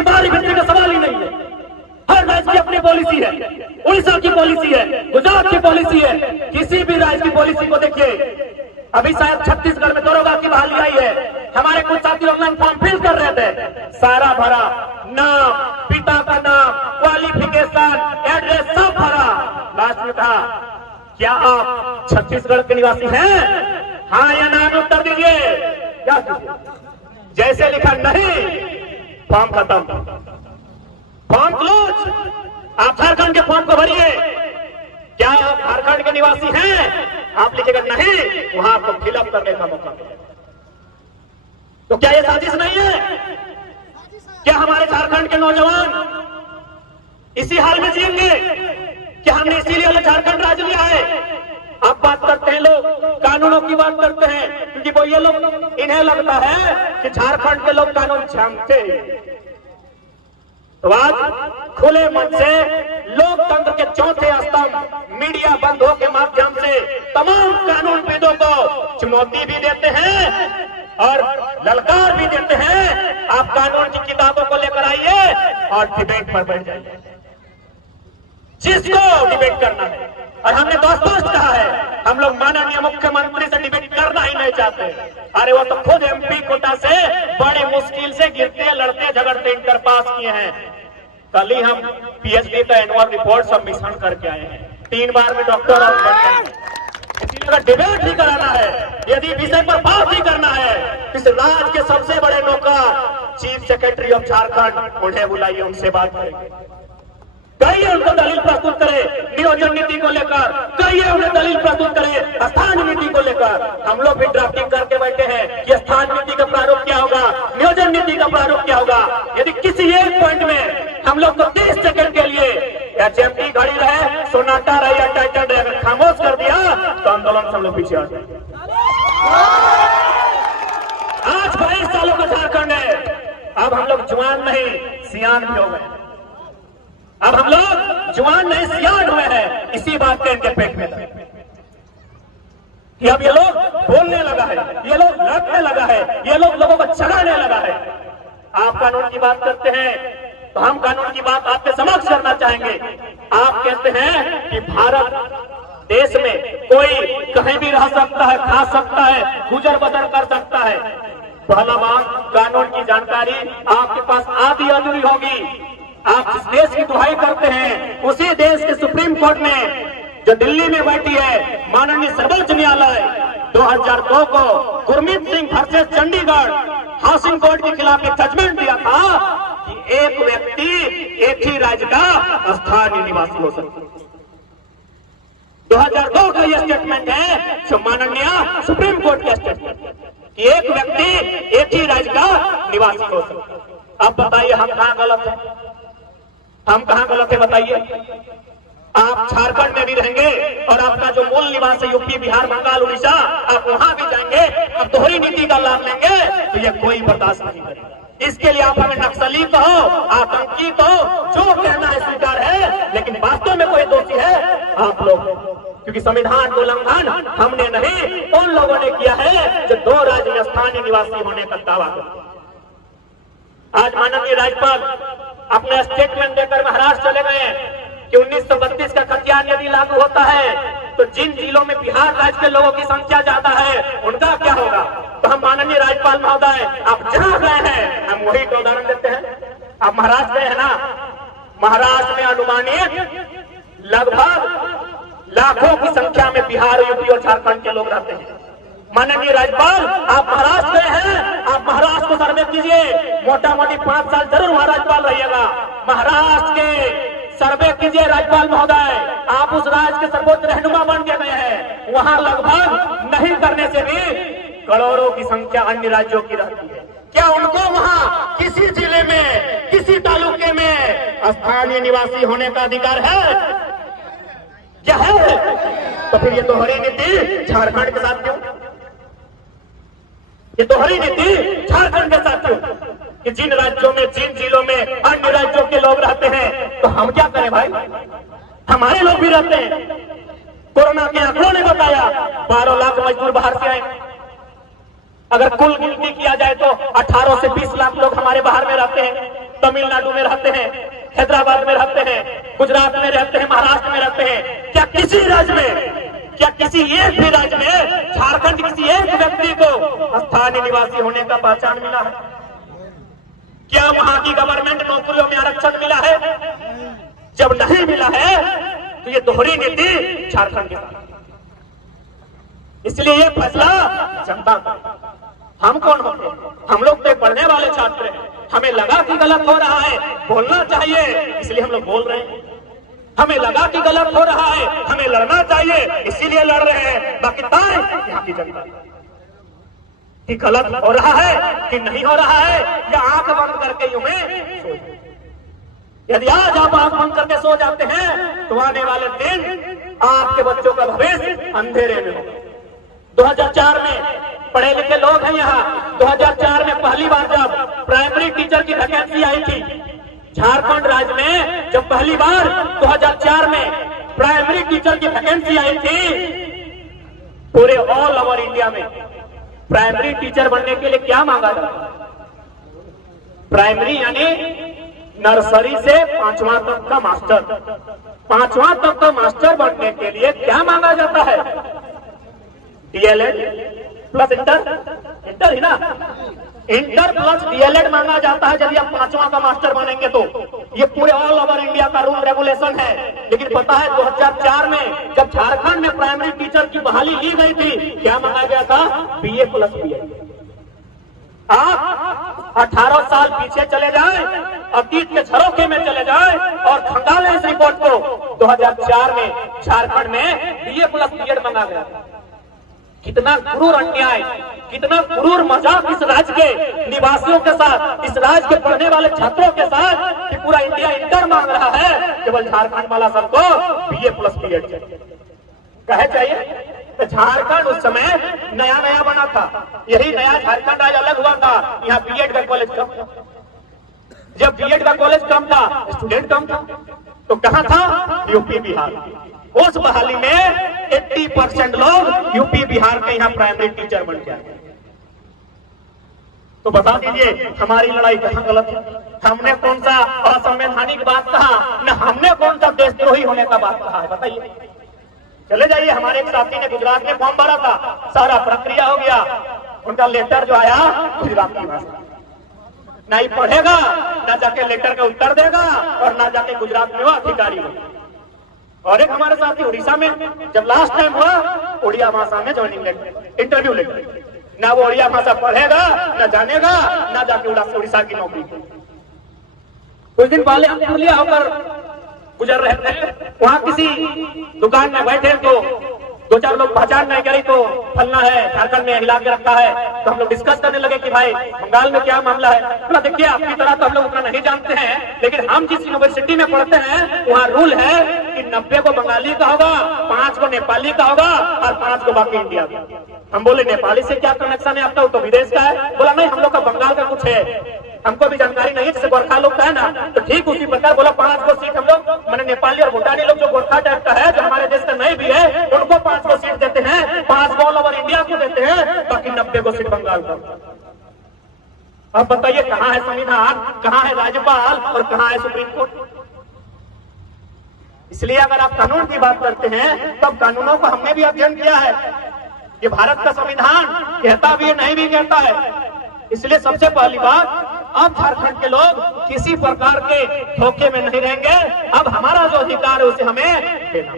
इसमें बाहरी भित्ती का सवाल ही नहीं है। हर राज्य की अपनी पॉलिसी है, उड़ीसा की पॉलिसी है, गुजरात की पॉलिसी है, किसी भी राज्य की पॉलिसी को देखिए। अभी शायद छत्तीसगढ़ में दरोगा की बहाली आई है, हमारे कुछ साथी ऑनलाइन फॉर्म फिल कर रहे थे, सारा भरा, नाम, पिता का नाम, क्वालिफिकेशन, एड्रेस सब भरा। लास्ट में कहा क्या आप छत्तीसगढ़ के निवासी हैं? हाँ या ना में उत्तर दीजिए। क्या जैसे लिखा नहीं, फॉर्म खत्म, फॉर्म क्लोज। आप झारखंड के फॉर्म को भरिए। क्या आप झारखंड के निवासी हैं? आप लिखेगा नहीं, वहां आपको फिलअप करने का मौका मिलेगा। तो क्या ये साजिश नहीं है? क्या हमारे झारखंड के नौजवान इसी हाल में जिएंगे? क्या हमने इसीलिए झारखंड राज्य लिया है? अब बात करते हैं लोग, कानूनों की बात करते हैं, क्योंकि वो ये लोग, इन्हें लगता है कि झारखंड के लोग कानून जानते हैं। तो आज खुले मन से लोकतंत्र के चौथे स्तंभ मीडिया बंधुओं के माध्यम से तमाम कानूनविदों को चुनौती भी देते हैं और ललकार भी देते हैं। आप कानून की किताबों को लेकर आइए और डिबेट पर बैठ जाइए, जिसको डिबेट करना है। और हमने तो स्पष्ट कहा है, हम लोग माननीय मुख्यमंत्री से डिबेट करना ही नहीं चाहते। अरे वो तो खुद एमपी कोटा से बड़ी मुश्किल से गिरते, लड़ते, झगड़ते इंटर पास किए हैं। कल ही हम पीएचडी का एनुअल रिपोर्ट सबमिशन करके आए हैं, 3 बार में डॉक्टर और इसीलिए अगर डिबेट ही कराना है, यदि विषय पर बात ही करना है, इस राज्य के सबसे बड़े नौकर चीफ सेक्रेटरी ऑफ झारखंड, उन्हें बुलाइए, उनसे बात करेंगे। कहिए उनको दलील प्रस्तुत करे नियोजन नीति को लेकर, कहिए उन्हें दलील प्रस्तुत करे स्थान नीति को लेकर। हम लोग भी ड्राफ्टिंग करके बैठे हैं कि स्थान नीति का प्रारूप क्या होगा, नियोजन नीति का प्रारूप क्या होगा। यदि किसी एक पॉइंट में हम लोग को 30 सेकंड के लिए एचएमटी घड़ी रहे, सोनाटा रहे या टाइटन रहे, अगर खामोश कर दिया तो आंदोलन से हम लोग पीछे आ जाएंगे। आज 22 सालों का झारखंड है, अब हम लोग जवान नहीं सियान भी हो गए। अब हम लोग जवान नहीं सियान हुए हैं, इसी बात के इनके पेट में था कि अब ये लोग बोलने लगा है, ये लोग लड़ने लगा है, ये लोग लोगों को चढ़ाने लगा है। आप कानून की बात करते हैं तो हम कानून की बात आपके समक्ष करना चाहेंगे। आप कहते हैं कि भारत देश में कोई कहीं भी रह सकता है, खा सकता है, गुजर बसर कर सकता है। पहला बात, कानून की जानकारी आपके पास आधी अधूरी होगी। आप जिस देश की दुहाई करते हैं, उसी देश के सुप्रीम कोर्ट में जो दिल्ली में बैठी है, माननीय सर्वोच्च न्यायालय 2002 को Gurmeet Singh versus Chandigarh housing court के खिलाफ एक जजमेंट दिया था कि एक व्यक्ति एक ही राज्य का स्थानीय निवासी हो सकता है। 2002 का यह स्टेटमेंट है जो माननीय सुप्रीम कोर्ट का स्टेटमेंट कि एक व्यक्ति एक ही राज्य का निवासी हो सकता है। अब बताइए हम कहां गलत हैं? हम कहां गलत है बताइए? आप झारखंड में भी रहेंगे और आपका जो मूल निवास है यूपी, बिहार, बंगाल, उड़ीसा, आप वहां भी जाएंगे, अब दोहरी नीति का लाभ लेंगे तो यह कोई बर्दाश्त नहीं करेगा। इसके लिए आप हमें नक्सली कहो, आतंकी कहो, जो कहना है स्वीकार है, लेकिन वास्तव में कोई दोषी है आप लोग, क्योंकि संविधान का उल्लंघन हमने नहीं, उन लोगों ने किया है जो 2 राज्य में स्थानीय निवासी होने का दावा करते। आज माननीय राज्यपाल अपने स्टेटमेंट देकर महाराष्ट्र चले गए कि 1932 का खतियान यदि लागू होता है तो जिन जिलों में बिहार राज्य के लोगों की संख्या ज्यादा है उनका क्या होगा। तो हम माननीय राज्यपाल महोदय, आप जहां गए हैं हम वही का उदाहरण देते हैं। आप महाराष्ट्र गए हैं ना, महाराष्ट्र में अनुमानित लगभग लाखों की संख्या में बिहार, यूपी और झारखंड के लोग रहते हैं। माननीय राज्यपाल, आप महाराष्ट्र गए हैं, आप महाराष्ट्र को सर्वे कीजिए, मोटा मोटी 5 साल जरूर वहां राज्यपाल रहिएगा। महाराष्ट्र के सर्वे कीजिए राज्यपाल महोदय, आप उस राज्य के सर्वोच्च रहनुमा बन के गए हैं। वहां लगभग नहीं करने से भी करोड़ों की संख्या अन्य राज्यों की रहती है। क्या उनको वहां किसी जिले में, किसी तालुके में स्थानीय निवासी होने का अधिकार है? क्या है? तो फिर ये दोहरी नीति झारखंड के साथ क्यों? ये दोहरी नीति झारखंड के साथ क्यों? कि जिन राज्यों में, जिन जिलों में अन्य राज्यों के लोग रहते हैं, तो हम क्या करें भाई? हमारे लोग भी रहते हैं। कोरोना के आंकड़ों ने बताया 12 लाख मजदूर बाहर से आए। अगर कुल गिनती किया जाए तो 18 से 20 लाख लोग हमारे बाहर में रहते हैं। तो तमिलनाडु में रहते हैं, हैदराबाद में रहते हैं, गुजरात में रहते हैं, महाराष्ट्र में रहते हैं, क्या किसी राज्य में, क्या किसी एक भी राज्य में झारखंड किसी एक व्यक्ति को स्थानीय निवासी होने का पहचान मिला है? क्या वहां की गवर्नमेंट नौकरियों में आरक्षण मिला है? जब नहीं मिला है तो ये दोहरी नीति झारखंड के साथ। इसलिए ये फैसला जनता का। हम कौन होते हैं? हम लोग तो पढ़ने वाले छात्र हैं, हमें लगा कि गलत हो रहा है, बोलना चाहिए, इसलिए हम लोग बोल रहे हैं। हमें लगा कि गलत हो रहा है, हमें लड़ना चाहिए, इसीलिए लड़ रहे हैं। बाकी तय यहाँ की जनता कि गलत हो रहा है कि नहीं हो रहा है, या आंख बंद करके यूं में सो जाए। यदि आज आप आंख बंद करके सो जाते हैं तो आने वाले दिन आपके बच्चों का भविष्य अंधेरे में होगा। 2004 में पढ़े लिखे लोग हैं यहाँ, 2004 में पहली बार जब प्राइमरी टीचर की वैकेंसी आई थी झारखंड राज्य में, जब पहली बार 2004 में प्राइमरी टीचर की वैकेंसी आई थी, पूरे ऑल ओवर इंडिया में प्राइमरी टीचर बनने के लिए क्या मांगा जाता? प्राइमरी यानी नर्सरी से 5वां तक का मास्टर, 5वां तक का मास्टर बनने के लिए क्या मांगा जाता है? डीएलएड प्लस इंटर ही ना, इंटर प्लस डीएलएड मांगा जाता है यदि आप 5वां का मास्टर बनेंगे तो। ये पूरे ऑल ओवर इंडिया का रूल रेगुलेशन है। लेकिन पता है 2004 में जब झारखंड में प्राइमरी टीचर की बहाली ली गई थी, क्या मांगा गया था? BA plus BEd. आप 18 साल पीछे चले जाए, अतीत के झरोखे में चले जाए और खंगालें इस रिपोर्ट को। 2004 में झारखंड में बीए प्लस बीएड मांगा गया। कितना क्रूर अन्याय, कितना क्रूर मजाक इस राज्य के निवासियों के साथ, इस राज्य के पढ़ने वाले छात्रों के साथ कि पूरा इंडिया इंटर मांग रहा है, केवल झारखंड वाला सबको बीए प्लस बीएड कहे चाहिए। तो झारखंड उस समय नया नया बना था, यही नया झारखंड आज अलग हुआ था। यहाँ बीएड का कॉलेज कम था, जब बीएड का कॉलेज कम था स्टूडेंट कम था, तो कहाँ था? यूपी बिहार। उस बहाली में 80% लोग यूपी बिहार के यहाँ प्राइमरी टीचर बन गए। तो बता दीजिए हमारी लड़ाई कहाँ गलत है? हमने कौन सा असंवैधानिक बात कहा, न हमने कौन सा देशद्रोही होने का बात कहा है? बताइए। चले जाइए, हमारे एक साथी ने गुजरात में फॉर्म भरा था, सारा प्रक्रिया हो गया, उनका लेटर जो आया गुजराती भाषा, ना ही पढ़ेगा, ना जाके लेटर का उत्तर देगा और ना जाके गुजरात में वो अधिकारी होगा। और एक हमारे साथी उड़ीसा में जब लास्ट टाइम हुआ, उड़िया भाषा में ज्वाइनिंग लेटर, इंटरव्यू लेटर, ना वो उड़िया भाषा पढ़ेगा, ना जानेगा, ना जाके उड़ीसा की नौकरी। कुछ दिन पहले हम पुरलिया होकर गुजर रहे थे, वहां किसी दुकान में बैठे तो 2-4 लोग पहचान नहीं करी, तो फलना है, झारखंड में हिला के रखा है। तो हम लोग डिस्कस करने लगे कि भाई बंगाल में क्या मामला है। तो देखिए आपकी तरह तो हम लोग उतना नहीं जानते हैं, लेकिन हम जिस यूनिवर्सिटी में पढ़ते हैं वहाँ रूल है कि 90 को बंगाली का होगा, 5 को नेपाली का होगा और 5 को बाकी इंडिया का। हम बोले नेपाली से क्या कनेक्शन है आपका, वो तो विदेश का है। बोला नहीं, हम लोग का बंगाल का कुछ है, हमको भी जानकारी नहीं, जैसे गोरखा लोग का है ना, तो ठीक उसी प्रकार बोला 5 को सीट हम लोग, मैंने नेपाली और भूटानी लोग जो गोरखा टाइप का है, जो हमारे देश का नहीं भी है, उनको 5 को सीट देते हैं, 5 ऑल ओवर इंडिया को देते हैं, बाकी 90 को सीट बंगाल को। अब बताइए कहाँ है संविधान, कहाँ है राज्यपाल और कहाँ है सुप्रीम कोर्ट? इसलिए अगर आप कानून की बात करते हैं तब कानूनों को हमने भी अध्ययन किया है। ये भारत का संविधान कहता भी है, नहीं भी कहता है। इसलिए सबसे पहली बात, अब झारखंड के लोग किसी प्रकार के धोखे में नहीं रहेंगे। अब हमारा जो अधिकार है उसे हमें देना।